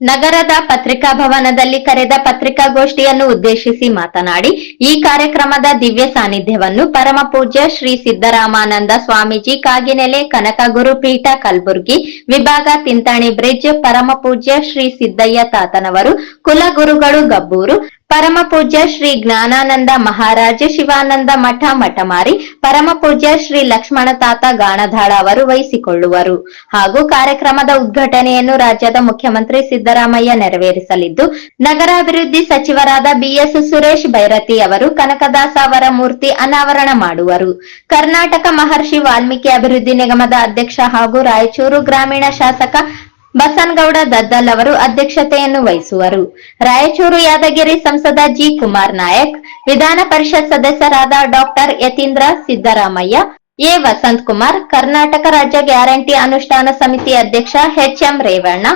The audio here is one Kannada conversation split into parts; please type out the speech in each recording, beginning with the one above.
ನಗರದ ಪತ್ರಿಕಾ ಭವನದಲ್ಲಿ ಕರೆದ ಪತ್ರಿಕಾಗೋಷ್ಠಿಯನ್ನು ಉದ್ದೇಶಿಸಿ ಮಾತನಾಡಿ, ಈ ಕಾರ್ಯಕ್ರಮದ ದಿವ್ಯ ಸಾನ್ನಿಧ್ಯವನ್ನು ಪರಮ ಪೂಜ್ಯ ಶ್ರೀ ಸಿದ್ದರಾಮಾನಂದ ಸ್ವಾಮೀಜಿ ಕಾಗಿನೆಲೆ, ಕನಕ ಗುರುಪೀಠ, ಕಲ್ಬುರ್ಗಿ ವಿಭಾಗ, ತಿಂತಾಣಿ ಬ್ರಿಡ್ಜ್, ಪರಮ ಪೂಜ್ಯ ಶ್ರೀ ಸಿದ್ದಯ್ಯ ತಾತನವರು, ಕುಲಗುರುಗಳು ಗಬ್ಬೂರು ಪರಮ ಪೂಜ್ಯ ಶ್ರೀ ಜ್ಞಾನಾನಂದ ಮಹಾರಾಜ ಶಿವಾನಂದ ಮಠ ಮಠಮಾರಿ ಪರಮ ಪೂಜ್ಯ ಶ್ರೀ ಲಕ್ಷ್ಮಣ ತಾತ ಗಾಣಧಾಳ ಅವರು ವಹಿಸಿಕೊಳ್ಳುವರು. ಹಾಗೂ ಕಾರ್ಯಕ್ರಮದ ಉದ್ಘಾಟನೆಯನ್ನು ರಾಜ್ಯದ ಮುಖ್ಯಮಂತ್ರಿ ಸಿದ್ದರಾಮಯ್ಯ ನೆರವೇರಿಸಲಿದ್ದು, ನಗರಾಭಿವೃದ್ಧಿ ಸಚಿವರಾದ ಬಿಎಸ್ ಸುರೇಶ್ ಬೈರತಿ ಅವರು ಕನಕದಾಸ ಅವರ ಮೂರ್ತಿ ಅನಾವರಣ ಮಾಡುವರು. ಕರ್ನಾಟಕ ಮಹರ್ಷಿ ವಾಲ್ಮೀಕಿ ಅಭಿವೃದ್ಧಿ ನಿಗಮದ ಅಧ್ಯಕ್ಷ ಹಾಗೂ ರಾಯಚೂರು ಗ್ರಾಮೀಣ ಶಾಸಕ ಬಸನಗೌಡ ದದ್ದಲ್ ಅವರು ಅಧ್ಯಕ್ಷತೆಯನ್ನು ವಹಿಸುವರು. ರಾಯಚೂರು ಯಾದಗಿರಿ ಸಂಸದ ಜಿ ಕುಮಾರ್ ನಾಯಕ್, ವಿಧಾನ ಪರಿಷತ್ ಸದಸ್ಯರಾದ ಡಾಕ್ಟರ್ ಯತೀಂದ್ರ ಸಿದ್ದರಾಮಯ್ಯ, ಎ ವಸಂತ್ ಕುಮಾರ್, ಕರ್ನಾಟಕ ರಾಜ್ಯ ಗ್ಯಾರಂಟಿ ಅನುಷ್ಠಾನ ಸಮಿತಿ ಅಧ್ಯಕ್ಷ ಎಚ್ಎಂ ರೇವಣ್ಣ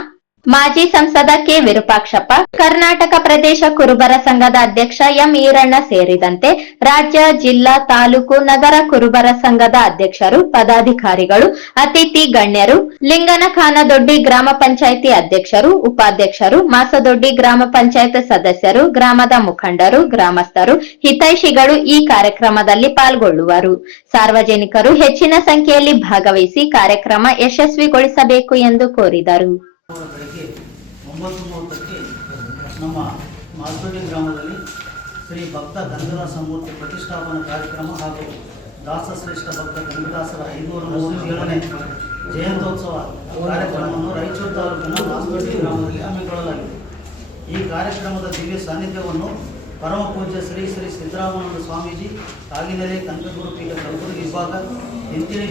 ಮಾಜಿ ಸಂಸದ ಕೆ ವಿರೂಪಾಕ್ಷಪ್ಪ, ಕರ್ನಾಟಕ ಪ್ರದೇಶ ಕುರುಬರ ಸಂಘದ ಅಧ್ಯಕ್ಷ ಎಂ ಈರಣ್ಣ ಸೇರಿದಂತೆ ರಾಜ್ಯ, ಜಿಲ್ಲಾ, ತಾಲೂಕು, ನಗರ ಕುರುಬರ ಸಂಘದ ಅಧ್ಯಕ್ಷರು, ಪದಾಧಿಕಾರಿಗಳು, ಅತಿಥಿ ಗಣ್ಯರು ಲಿಂಗನಖಾನದೊಡ್ಡಿ ಗ್ರಾಮ ಪಂಚಾಯಿತಿ ಅಧ್ಯಕ್ಷರು, ಉಪಾಧ್ಯಕ್ಷರು, ಮಾಸದೊಡ್ಡಿ ಗ್ರಾಮ ಪಂಚಾಯತ್ ಸದಸ್ಯರು, ಗ್ರಾಮದ ಮುಖಂಡರು, ಗ್ರಾಮಸ್ಥರು, ಹಿತೈಷಿಗಳು ಈ ಕಾರ್ಯಕ್ರಮದಲ್ಲಿ ಪಾಲ್ಗೊಳ್ಳುವರು. ಸಾರ್ವಜನಿಕರು ಹೆಚ್ಚಿನ ಸಂಖ್ಯೆಯಲ್ಲಿ ಭಾಗವಹಿಸಿ ಕಾರ್ಯಕ್ರಮ ಯಶಸ್ವಿಗೊಳಿಸಬೇಕು ಎಂದು ಕೋರಿದರು. ಒಂಬತ್ತು ಮೂವತ್ತಕ್ಕೆ ನಮ್ಮ ಮಾಲ್ಪಟ್ಟಿ ಗ್ರಾಮದಲ್ಲಿ ಶ್ರೀ ಭಕ್ತ ಗಂಗದಾಸ ಮೂರ್ತಿ ಪ್ರತಿಷ್ಠಾಪನಾ ಕಾರ್ಯಕ್ರಮ ಹಾಗೂ ದಾಸಶ್ರೇಷ್ಠ ಭಕ್ತ ಗಂಗದಾಸರ ಐನೂರ ಮೂವತ್ತೇಳನೇ ಜಯಂತ್ಯೋತ್ಸವ ಕಾರ್ಯಕ್ರಮವನ್ನು ರಾಯಚೂರು ತಾಲೂಕಿನ ಮಾಲ್ಪಟ್ಟಿ ಗ್ರಾಮದಲ್ಲಿ ಹಮ್ಮಿಕೊಳ್ಳಲಾಗಿದೆ. ಈ ಕಾರ್ಯಕ್ರಮದ ದಿವ್ಯ ಸಾನ್ನಿಧ್ಯವನ್ನು ಪರಮ ಪೂಜ್ಯ ಶ್ರೀ ಶ್ರೀ ಸಿದ್ದರಾಮಾನಂದ ಸ್ವಾಮೀಜಿ ಕಾಗಿನೆಲೆ ಕನಕಗುರು ಪೀಠ ಕಲಬುರಗಿ ವಿಭಾಗ ಇಂತಿಳಿ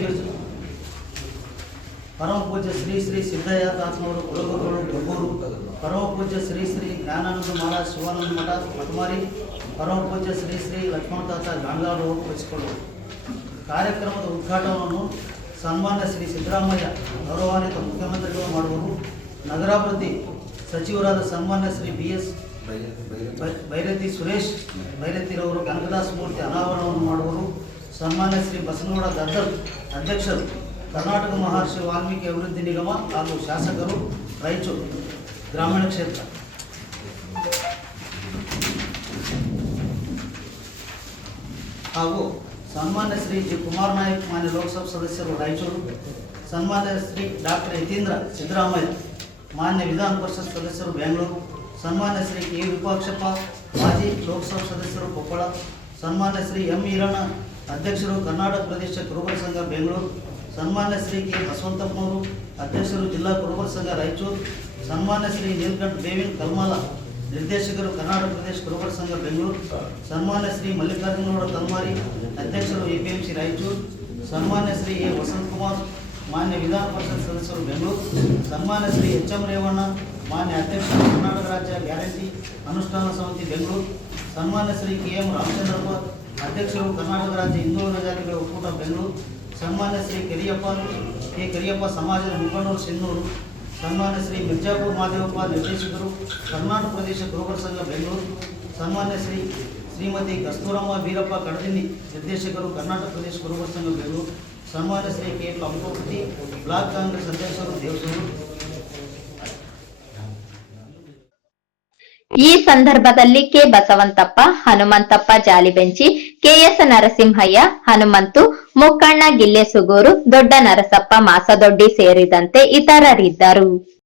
ಪರಮ ಪೂಜ್ಯ ಶ್ರೀ ಶ್ರೀ ಸಿದ್ಧಯ್ಯ ಕುಲಗುರುಗಳು ಗಬ್ಬೂರು ಪರಮ ಪೂಜ್ಯ ಶ್ರೀ ಶ್ರೀ ಜ್ಞಾನಾನಂದ ಮಹಾರಾಜ್, ಶಿವಾನಂದ ಮಠ ಮಠಮಾರಿ ಪರಮ ಪೂಜ್ಯ ಶ್ರೀ ಶ್ರೀ ಲಕ್ಷ್ಮಣ ತಾತ ವಹಿಸಿಕೊಳ್ಳುವರು ಕಾರ್ಯಕ್ರಮದ ಉದ್ಘಾಟನವನ್ನು ಸನ್ಮಾನ್ಯ ಶ್ರೀ ಸಿದ್ದರಾಮಯ್ಯ, ಗೌರವಾನ್ವಿತ ಮುಖ್ಯಮಂತ್ರಿಗಳು ಮಾಡುವರು. ನಗರಾಭಿವೃದ್ಧಿ ಸಚಿವರಾದ ಸನ್ಮಾನ್ಯ ಶ್ರೀ ಬಿ ಎಸ್ ಬೈರತಿ ಸುರೇಶ್ ಭೈರತಿರವರು ಕನಕದಾಸ ಮೂರ್ತಿ ಅನಾವರಣವನ್ನು ಮಾಡುವರು. ಸನ್ಮಾನ್ಯ ಶ್ರೀ ಬಸನಗೌಡ ಗದ್ದಲ್ ಅಧ್ಯಕ್ಷರು ಕರ್ನಾಟಕ ಮಹರ್ಷಿ ವಾಲ್ಮೀಕಿ ಅಭಿವೃದ್ಧಿ ನಿಗಮ ಹಾಗೂ ಶಾಸಕರು, ರಾಯಚೂರು ಗ್ರಾಮೀಣ ಕ್ಷೇತ್ರ. ಹಾಗೂ ಸನ್ಮಾನ್ಯ ಶ್ರೀ ಜಿ. ಕುಮಾರ್ ನಾಯಕ್, ಮಾನ್ಯ ಲೋಕಸಭಾ ಸದಸ್ಯರು, ರಾಯಚೂರು. ಸನ್ಮಾನ್ಯ ಶ್ರೀ ಡಾಕ್ಟರ್ ಯತೀಂದ್ರ ಸಿದ್ದರಾಮಯ್ಯ, ಮಾನ್ಯ ವಿಧಾನ ಪರಿಷತ್ ಸದಸ್ಯರು ಬೆಂಗಳೂರು ಸನ್ಮಾನ್ಯ ಶ್ರೀ ಕೆ. ವಿಪಾಕ್ಷಪ್ಪ, ಮಾಜಿ ಲೋಕಸಭಾ ಸದಸ್ಯರು, ಕೊಪ್ಪಳ. ಸನ್ಮಾನ್ಯ ಶ್ರೀ ಎಂ. ಈರಣ್ಣ, ಅಧ್ಯಕ್ಷರು, ಕರ್ನಾಟಕ ಪ್ರದೇಶ ಕುರುಬರ ಸಂಘ ಬೆಂಗಳೂರು ಸನ್ಮಾನ್ಯ ಶ್ರೀ ಕೆ ಬಸವಂತಪ್ಪನವರು ಅಧ್ಯಕ್ಷರು ಜಿಲ್ಲಾ ಕುರುಬರ ಸಂಘ ರಾಯಚೂರು, ಸನ್ಮಾನ್ಯ ಶ್ರೀ ನೀಲಕಂಠ ದೇವಿನ್ ಕಲ್ಮಾಲ, ನಿರ್ದೇಶಕರು ಕರ್ನಾಟಕ ಪ್ರದೇಶ ಕುರುಬರ ಸಂಘ ಬೆಂಗಳೂರು, ಸನ್ಮಾನ್ಯ ಶ್ರೀ ಮಲ್ಲಿಕಾರ್ಜುನಗೌಡ ತನ್ಮಾರಿ, ಅಧ್ಯಕ್ಷರು A P M C Raichur, ಸನ್ಮಾನ್ಯ ಶ್ರೀ ಎ ವಸಂತಕುಮಾರ್, ಮಾನ್ಯ ವಿಧಾನ ಪರಿಷತ್ ಸದಸ್ಯರು ಬೆಂಗಳೂರು, ಸನ್ಮಾನ್ಯ ಶ್ರೀ ಎಚ್ ಎಂ ರೇವಣ್ಣ, ಮಾನ್ಯ ಅಧ್ಯಕ್ಷರು ಕರ್ನಾಟಕ ರಾಜ್ಯ ಗ್ಯಾರಂಟಿ ಅನುಷ್ಠಾನ ಸಮಿತಿ ಬೆಂಗಳೂರು, ಸನ್ಮಾನ್ಯ ಶ್ರೀ ಕೆ ಎಂ ರಾಮಚಂದ್ರಪ್ಪ ಅಧ್ಯಕ್ಷರು ಕರ್ನಾಟಕ ರಾಜ್ಯ ಹಿಂದೂ ಜಾತಿಗಳ ಒಕ್ಕೂಟ ಬೆಂಗಳೂರು ಸನ್ಮಾನ್ಯ ಶ್ರೀ ಕರಿಯಪ್ಪ, ಕೆ ಕರಿಯಪ್ಪ ಸಮಾಜದ ಮುಖಂಡರು ಸಿನ್ನೂರು ಸನ್ಮಾನ್ಯ ಶ್ರೀ ಮಿರ್ಜಾಪುರ ಮಾದೇವಪ್ಪ ನಿರ್ದೇಶಕರು, ಕರ್ನಾಟಕ ಪ್ರದೇಶ ಕುರುಬರ ಸಂಘ ಬೆಂಗಳೂರು. ಸನ್ಮಾನ್ಯ ಶ್ರೀ ಶ್ರೀಮತಿ ಕಸ್ತೂರಮ್ಮ ವೀರಪ್ಪ ಕಡದಿನ್ನಿ ನಿರ್ದೇಶಕರು, ಕರ್ನಾಟಕ ಪ್ರದೇಶ ಕುರುಬರ ಸಂಘ ಬೆಂಗಳೂರು. ಸನ್ಮಾನ್ಯ ಶ್ರೀ ಕೆ ಲಂಕೋಪತಿ ಬ್ಲಾಕ್ ಕಾಂಗ್ರೆಸ್ ಅಧ್ಯಕ್ಷರು, ದೇವಸೂರು. ಈ ಸಂದರ್ಭದಲ್ಲಿ ಕೆ ಬಸವಂತಪ್ಪ, ಹನುಮಂತಪ್ಪ ಜಾಲಿಬೆಂಚಿ, ಕೆಎಸ್ ನರಸಿಂಹಯ್ಯ, ಹನುಮಂತು, ಮುಕ್ಕಣ್ಣ ಗಿಲ್ಲೆಸುಗೂರು ದೊಡ್ಡ ನರಸಪ್ಪ ಮಾಸದೊಡ್ಡಿ ಸೇರಿದಂತೆ ಇತರರಿದ್ದರು.